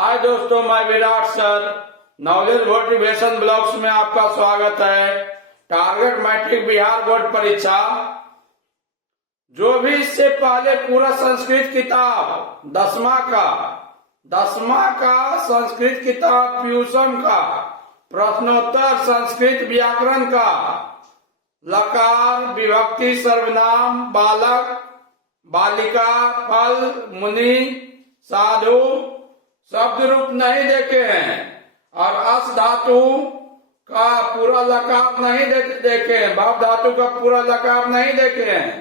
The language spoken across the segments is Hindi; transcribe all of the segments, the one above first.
हाय दोस्तों, मैं Virat sir knowledge motivation blogs में आपका स्वागत है। टारगेट मैट्रिक बिहार बोर्ड परीक्षा जो भी इससे पहले पूरा संस्कृत किताब दसवां का संस्कृत किताब ट्यूशन का प्रश्नोत्तर संस्कृत व्याकरण का लकार विभक्ति सर्वनाम बालक बालिका फल मुनि साधु शब्द रूप नहीं देखे हैं और अस धातु का पूरा लकार नहीं देखे हैं, भाव धातु का पूरा लकार नहीं देखे हैं,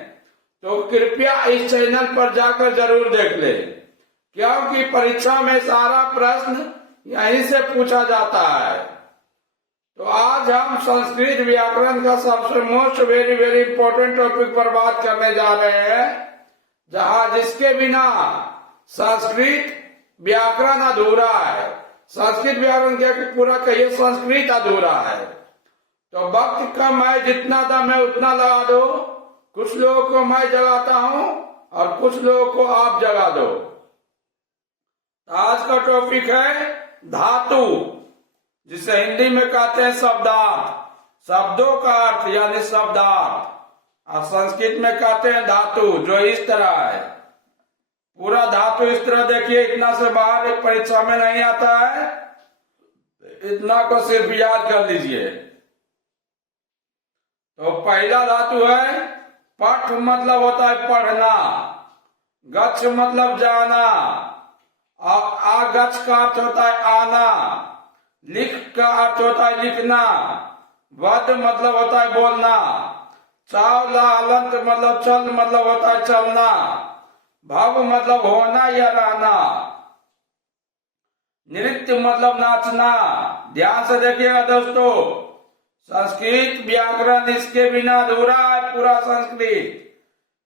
तो कृपया इस चैनल पर जाकर जरूर देख ले, क्योंकि परीक्षा में सारा प्रश्न यहीं से पूछा जाता है। तो आज हम संस्कृत व्याकरण का सबसे most very very important topic पर बात करने जा रहे हैं, जहां जिसके बिना संस्कृत व्याकरण अधूरा है। संस्कृत व्याकरण क्या कि पूरा कहिए संस्कृत अधूरा है। तो वक्त कम है, जितना था मैं उतना लगा दो। कुछ लोगों को मैं जगाता हूं और कुछ लोगों को आप जगा दो। तो आज का टॉपिक है धातु, जिसे हिंदी में कहते हैं शब्दार्थ, शब्दों का अर्थ यानी शब्दार्थ। और संस्कृत में कहते हैं धातु, जो इस तरह है। पूरा धातु इस तरह देखिए, इतना से बाहर एक परीक्षा में नहीं आता है, इतना को सिर्फ याद कर लीजिए। तो पहला धातु है पठ, मतलब होता है पढ़ना। गच्छ मतलब जाना। आगच्छ का अर्थ होता है आना। लिख का अर्थ होता है लिखना। वध मतलब होता है बोलना। चावला अलंत मतलब चल मतलब होता है चलना। भव मतलब होना या रहना। नृत्य मतलब नाचना। ध्यान से देखिएगा दोस्तों, संस्कृत व्याकरण इसके बिना अधूरा है पूरा संस्कृत।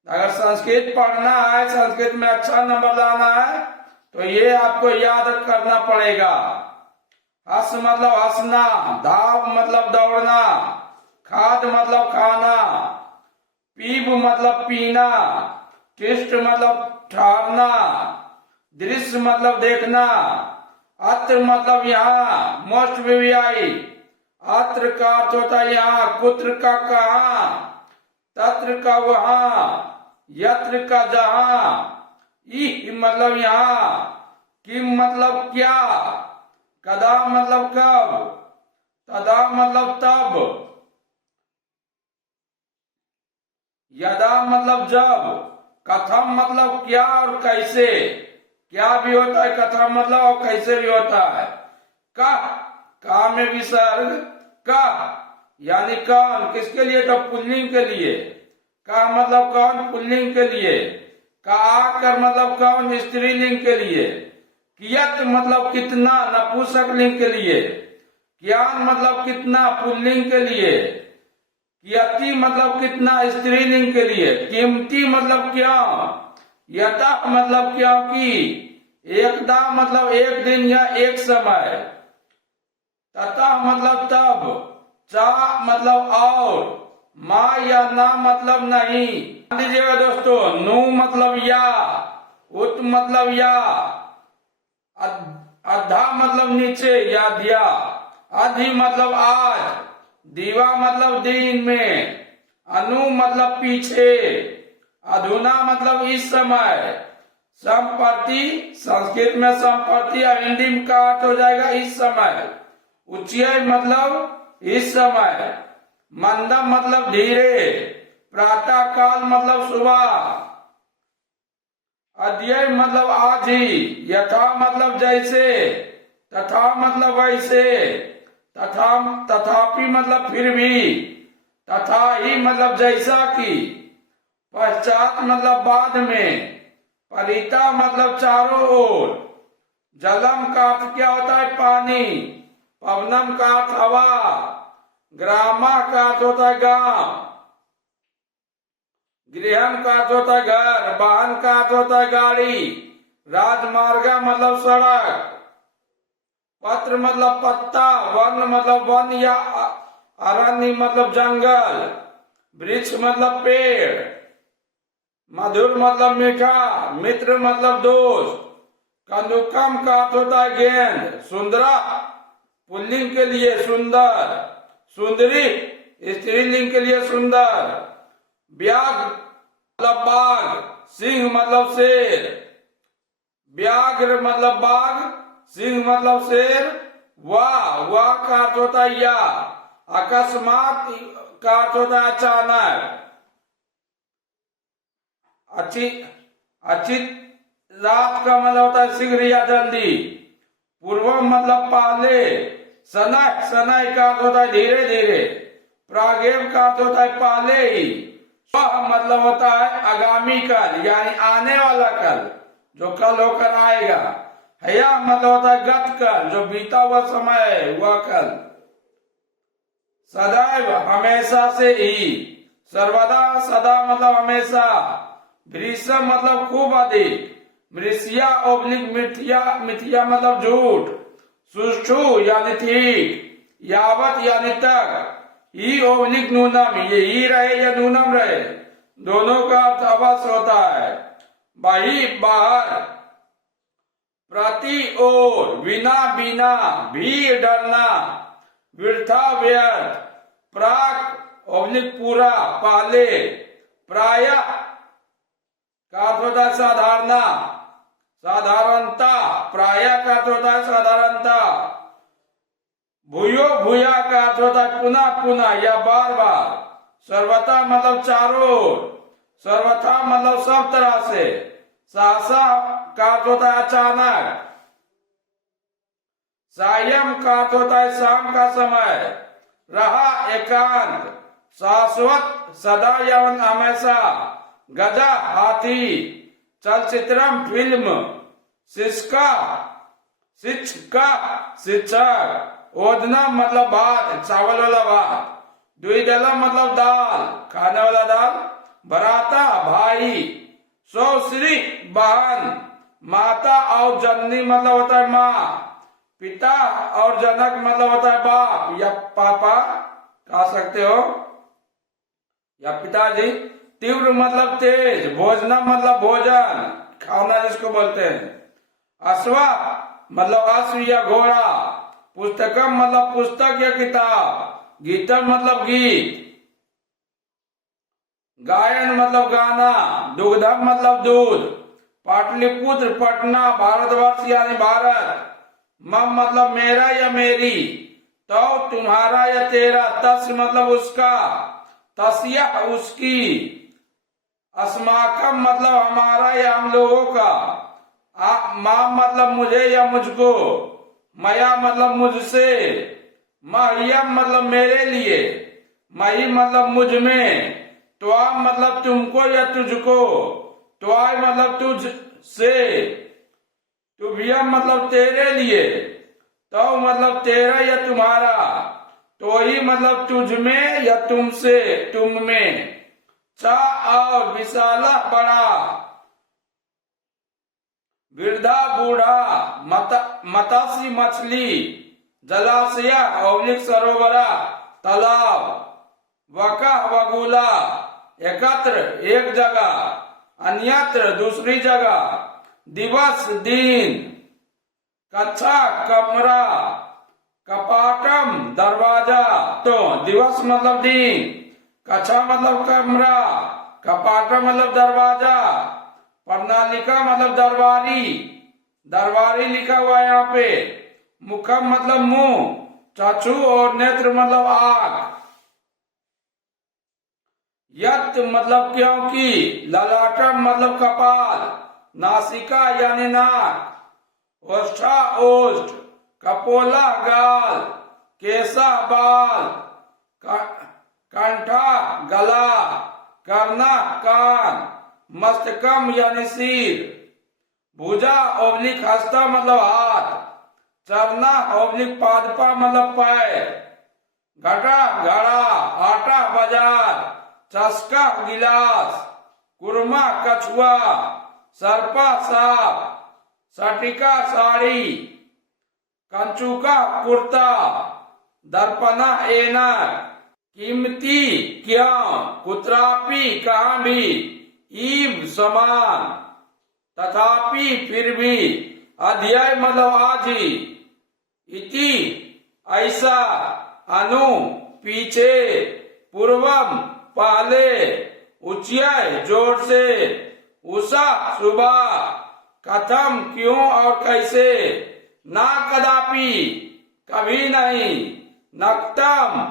अगर संस्कृत पढ़ना है, संस्कृत में अच्छा नंबर लाना है, तो ये आपको याद करना पड़ेगा। हस मतलब हंसना। धाव मतलब दौड़ना। खाद मतलब खाना। पीब मतलब पीना। कृष्ट मतलब ठहरना। दृश्य मतलब देखना। अत्र मतलब यहाँ, मोस्ट वीवीआई। अत्र का अर्थ होता है यहाँ, कुत्र का कहाँ, तत्र का वहाँ, यत्र का जहाँ, इह मतलब यहाँ, किम मतलब क्या, कदा मतलब कब, तदा मतलब तब, यदा मतलब जब, कथम मतलब क्या और कैसे। क्या भी होता है कथम मतलब, और कैसे भी होता है। का में विसर्ग, का यानी कौन, किसके लिए, तो पुल्लिंग के लिए। का मतलब कौन, पुल्लिंग के लिए। का आकर मतलब कौन, स्त्रीलिंग के लिए। कियत मतलब कितना, नपुंसकलिंग के लिए। कियान मतलब कितना, पुल्लिंग के लिए। कियति मतलब कितना, स्त्रीलिंग के लिए। कीमती मतलब क्या। यतः मतलब क्योंकि। एकदा मतलब एक दिन या एक समय। ततः मतलब तब। चा मतलब और। माँ या ना मतलब नहीं। ध्यान दीजिएगा दोस्तों, नु मतलब या। उत मतलब या। अधा मतलब नीचे या दिया। अधि मतलब आज। दीवा मतलब दिन में। अनु मतलब पीछे। अधुना मतलब इस समय। संप्रति, संस्कृत में संप्रति और हिंदी में का अर्थ हो जाएगा इस समय। उच्चय मतलब इस समय। मंदम मतलब धीरे। प्रातः काल मतलब सुबह। अध्यय मतलब आज ही। यथा मतलब जैसे। तथा मतलब वैसे। तथापि मतलब फिर भी। तथा ही मतलब जैसा कि। पश्चात मतलब बाद में। परिता मतलब चारों ओर। जलम का अर्थ क्या होता है, पानी। पवनम का अर्थ हवा। ग्रामा का अर्थ होता है गांव। गृहम का अर्थ होता है घर। वाहन का अर्थ होता है गाड़ी। राजमार्ग मतलब सड़क। पत्र मतलब पत्ता। वन मतलब वन या अरण्य मतलब जंगल। वृक्ष मतलब पेड़। मधुर मतलब मीठा। मित्र मतलब दोस्त। कंदुकम का अर्थ होता है गेंद। सुंदरा पुल्लिंग के लिए सुंदर, सुंदरी स्त्रीलिंग के लिए सुंदर। व्याघ्र मतलब बाघ, सिंह मतलब शेर। व्याघ्र मतलब बाघ, सिंह मतलब शेर। वाह का अर्थ होता है या। अकस्मात का अर्थ होता है अचानक। अचित रात का मतलब होता है शीघ्र या जल्दी। पूर्वम मतलब पहले। शनय का अर्थ होता है धीरे धीरे। प्रागेव का अर्थ होता है पहले ही। स्वः मतलब होता है आगामी कल यानी आने वाला कल, जो कल होकर आएगा। हया मतलब होता है गत कल, जो बीता हुआ समय है वह कल। सदैव हमेशा से ही। सर्वदा सदा मतलब हमेशा। भृशम मतलब खूब अधिक। मृषिया ओब्लिक मिथ्या मतलब झूठ। सुष्ठु यानी ठीक। यावत यानी तक। ही ओब्लिक नूनम, ये ही रहे या नूनम रहे, दोनों का अर्थ अवश्य होता है। बाही बाहर। प्रति ओर, बिना बिना, भी डरना, वृथा व्यर्थ। प्राक ओब्लिक पूरा पहले। प्राय का अर्थ होता है साधारणा, साधारणता। प्राय का अर्थ होता है साधारणता। भूयो भूया का अर्थ होता है पुनः पुनः या बार बार। सर्वथा मतलब चारों ओर। सर्वथा मतलब सब तरह से। सहसा का अर्थ होता है अचानक। सायं का अर्थ होता है शाम का समय। रहा एकांत। शाश्वत सदा एवं हमेशा। गजा हाथी। चलचित्रम फिल्म। शिक्षका शिक्षक। ओदना मतलब भात, चावल वाला भात। द्विदलम मतलब दाल, खाने वाला दाल। भराता भाई। सौश्री बहन। माता और जननी मतलब होता है माँ। पिता और जनक मतलब होता है बाप या पापा कह सकते हो, या पिताजी। तीव्र मतलब तेज। भोजनम मतलब भोजन, खाना जिसको बोलते हैं। अश्वा मतलब अश्व या घोड़ा। पुस्तकम मतलब पुस्तक या किताब। गीतम मतलब गीत। गायन मतलब गाना। दुग्धम मतलब दूध। पाटलिपुत्र पटना, भारतवर्ष यानी भारत। मम मतलब मेरा या मेरी। तो तुम्हारा या तेरा। तस् मतलब उसका। तस्या उसकी। अस्माकम मतलब हमारा या हम लोगों का। माम मतलब मुझे या मुझको। मया मतलब मुझसे। मह्यम मतलब मेरे लिए। मही मतलब मुझ में। त्वाम मतलब तुमको या तुझको। त्वाय मतलब तुझ से। तुभ्यम मतलब तेरे लिए। तो मतलब तेरा या तुम्हारा। तो ही मतलब तुझ में या तुमसे, तुम में। चा और विशाला बड़ा। वृद्धा बूढ़ा। मत्स्य मछली। जलाशय ओब्लिक सरोवरा तालाब। वका वगुला एकत्र एक जगह। अन्यत्र दूसरी जगह। दिवस दिन। कक्षा कमरा। कपाटम दरवाजा। तो दिवस मतलब दिन, कक्षा मतलब कमरा, कपाटम मतलब दरवाजा, प्रणालिका मतलब दरबारी, दरबारी लिखा हुआ है यहाँ पे। मुखम मतलब मुंह, चक्षु और नेत्र मतलब आंख। यत मतलब क्योंकि। ललाटम मतलब कपाल, नासिका यानी नाक। ओष्ठा ओष्ठ, कपोला गाल, केसा बाल, कंठा गला, कर्ना कान, मस्तकम यानी सिर। भुजा ओब्लिक हस्ता मतलब हाथ। चरना ओब्लिक पादपा मतलब पैर। घटा घड़ा, आटा बाजार, चस्का गिलास, कुरमा कछुआ, सर्पा सांप, सटिका साड़ी, कंचुका कुर्ता, दर्पणा ऐनक, कीमती क्यों, कुत्रापि कहाँ भी, ईव समान, तथापि फिर भी, अध्याय मतलब आज ही, इति ऐसा, अनु पीछे, पूर्वम पहले, उच्य जोर से, उषा सुबह, कथम क्यों और कैसे, ना कदापि कभी नहीं, नक्तम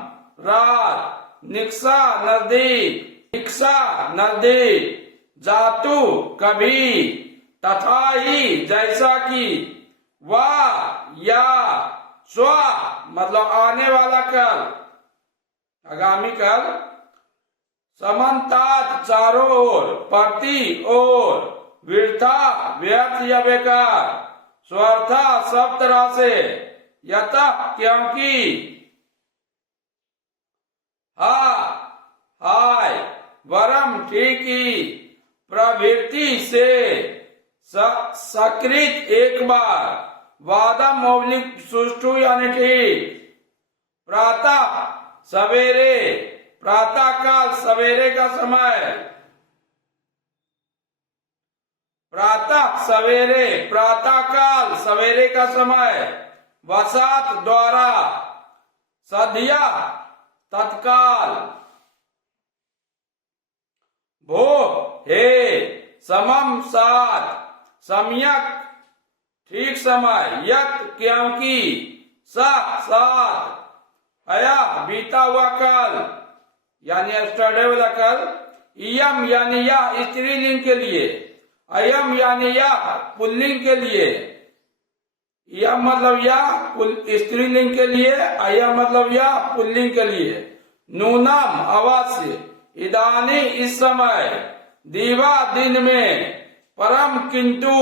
रात, निक्सा नजदीक, निक्सा नजदीक, जातु कभी, तथा ही जैसा कि, वा या, स्व मतलब आने वाला कल, आगामी कल, समन्तात चारों ओर, प्रति ओर, वृथा व्यर्थ या बेकार, स्वर्था सब तरह से, यतः क्योंकि, हा हाय, वरम ठीक ही, प्रवृत्ति से, सकृत एक बार, वादम मौलिक सुष्टु यानी ठीक, प्रातः सवेरे, प्रातः काल सवेरे का समय, प्रातः सवेरे, प्रातः काल सवेरे का समय, वसात द्वारा, सद्या तत्काल, भो हे, समम साथ, सम्यक ठीक समय, यत क्योंकि, साथ, अया बीता हुआ कल यानी यस्टरडे वाला कल, इयम यानी यह स्त्रीलिंग के लिए, अयम यानी यह पुल्लिंग के लिए, यम मतलब यह स्त्रीलिंग के लिए, अयम मतलब यह पुल्लिंग के लिए, नूनम अवश्य, इदानी इस समय, दीवा दिन में, परम किंतु,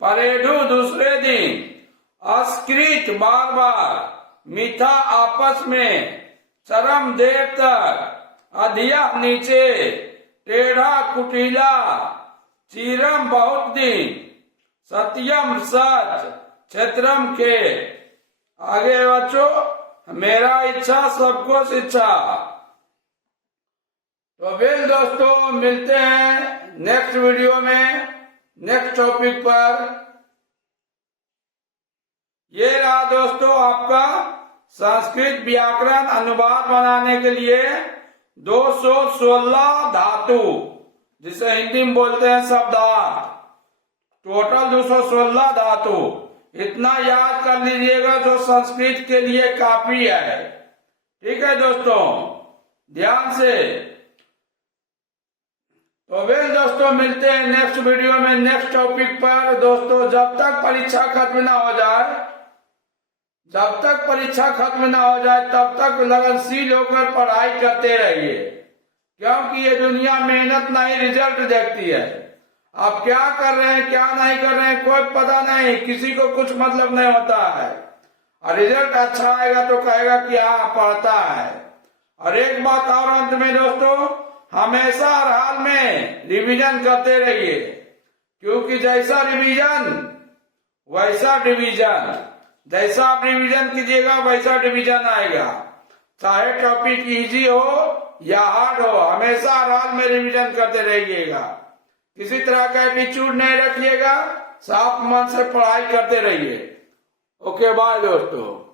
परेडु दूसरे दिन, अस्कृत बार बार, मिथा आपस में, चरम देर तक, अधिया नीचे, टेढ़ा कुटीला, चीरम बहुत दिन, सत्यम सच, क्षेत्रम के। आगे बच्चों, मेरा इच्छा सबको शिक्षा। तो फिर दोस्तों मिलते हैं नेक्स्ट वीडियो में, नेक्स्ट टॉपिक पर। ये रहा दोस्तों आपका संस्कृत व्याकरण अनुवाद बनाने के लिए 216 धातु, जिसे हिंदी में बोलते हैं शब्दार्थ, टोटल 216 धातु। इतना याद कर लीजिएगा जो संस्कृत के लिए काफी है। ठीक है दोस्तों, ध्यान से। तो वेल दोस्तों मिलते हैं नेक्स्ट वीडियो में, नेक्स्ट टॉपिक पर। दोस्तों जब तक परीक्षा खत्म ना हो जाए, जब तक परीक्षा खत्म ना हो जाए तब तक लगनशील होकर पढ़ाई करते रहिए, क्योंकि ये दुनिया मेहनत नहीं रिजल्ट देखती है। आप क्या कर रहे हैं क्या नहीं कर रहे हैं कोई पता नहीं, किसी को कुछ मतलब नहीं होता है। और रिजल्ट अच्छा आएगा तो कहेगा कि हाँ पढ़ता है। और एक बात और अंत में दोस्तों, हमेशा हर हाल में रिवीजन करते रहिए, क्योंकि जैसा रिवीजन वैसा डिवीजन, जैसा आप रिवीजन कीजिएगा वैसा डिवीजन आएगा। चाहे टॉपिक इजी हो या हार्ड हो, हमेशा हर हाल में रिवीजन करते रहिएगा। किसी तरह का एटीट्यूड नहीं रखिएगा, साफ मन से पढ़ाई करते रहिए। ओके बाय दोस्तों।